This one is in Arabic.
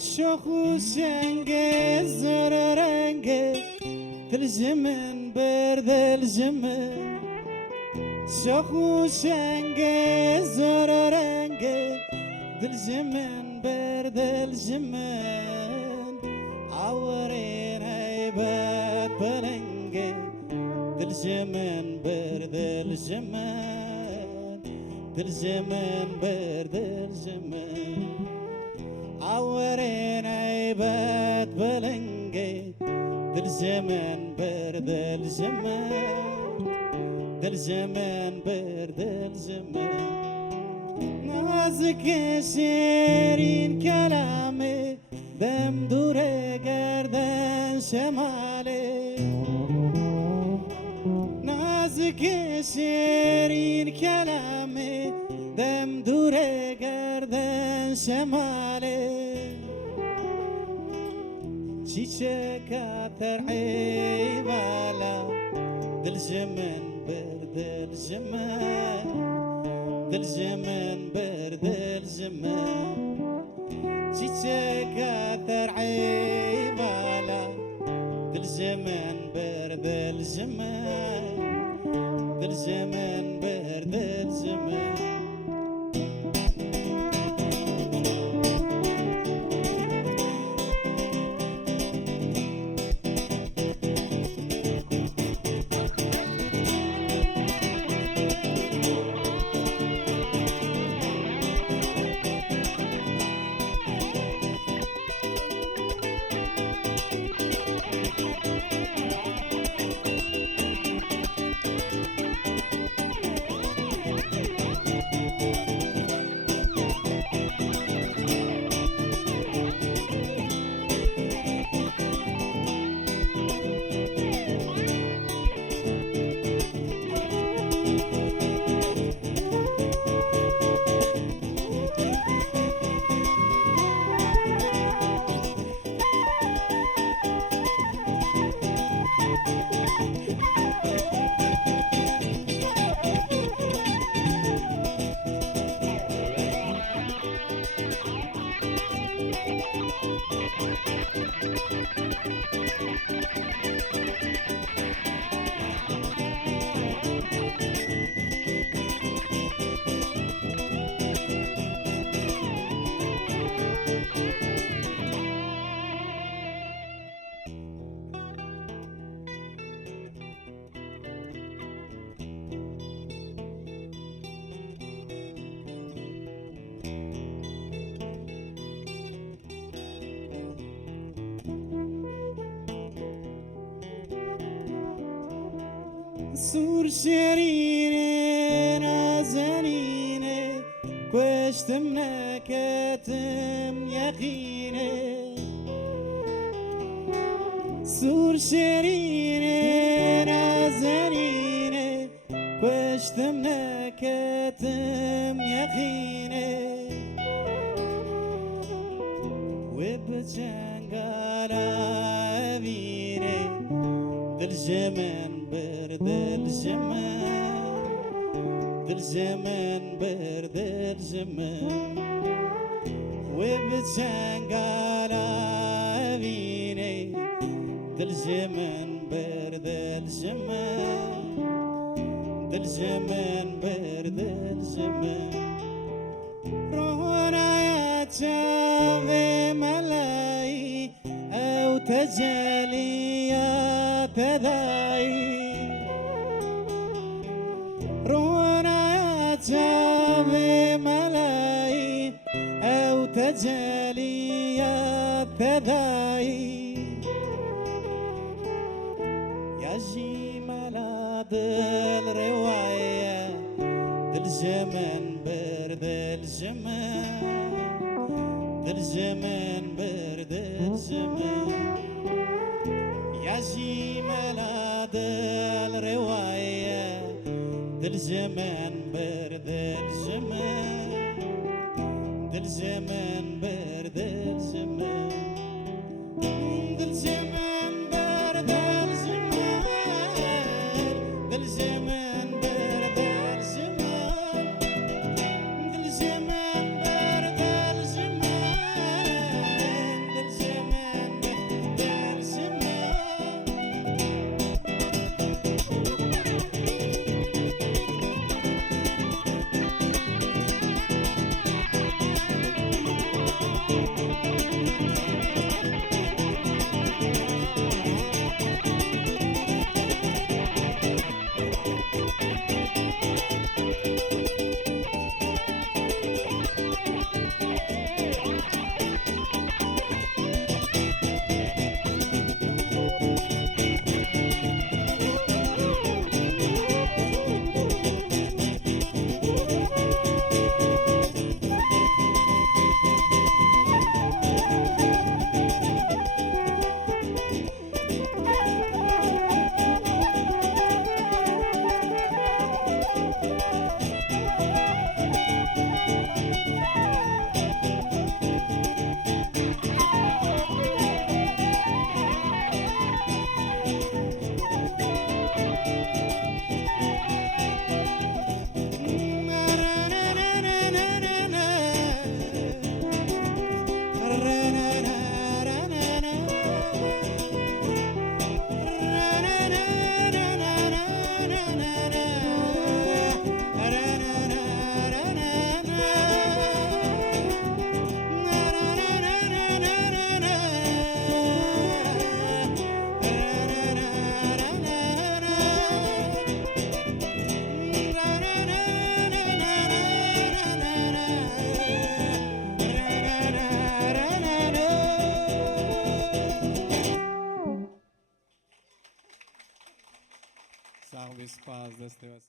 شخو شنگه زر رنگه دل جمن برد الجمن شخو شنگه زر رنگه دل جمن برد الجمن عورين هيبات بلنگه دل جمن برد الجمن دل جمن برد الجمن عورين هيبات بلنگه دل جمن برد الجمن دل جمن برد الجمن نازك شيرين كلامي دم دوره گردن شماله نازك شيرين كلامي دم دوره گردن شماله چیچکا ترعی بالا دل جمن برد الجمن دل جمن برد الجمن چیچکا ترعی بالا دل جمن برد الجمن دل جمن برد الجمن سور شيريني نازنيني كوشتم نكتم يقيني سور شيريني نازنيني كوشتم نكتم يقيني وبجنقالا أبيني دل جمن برد الجمن دل جمن برد الجمن وبتشنقالا أبيني دل جمن برد الجمن دل جمن برد الجمن رونا يا تشافي ملاي أو تجلي يا تداي رونا يا تشافي ملاي أو تجلي يا تداي يا جمال دل رواية دل جمن برد الجمن دل جمن برد الجمن يا جمال دل رواية دل جمن برد الجمن دل جمن برد الجمن دل جمن برد الجمن دل جمن برد الجمن دل جمن برد الجمن صاحبي سباس دەستێوە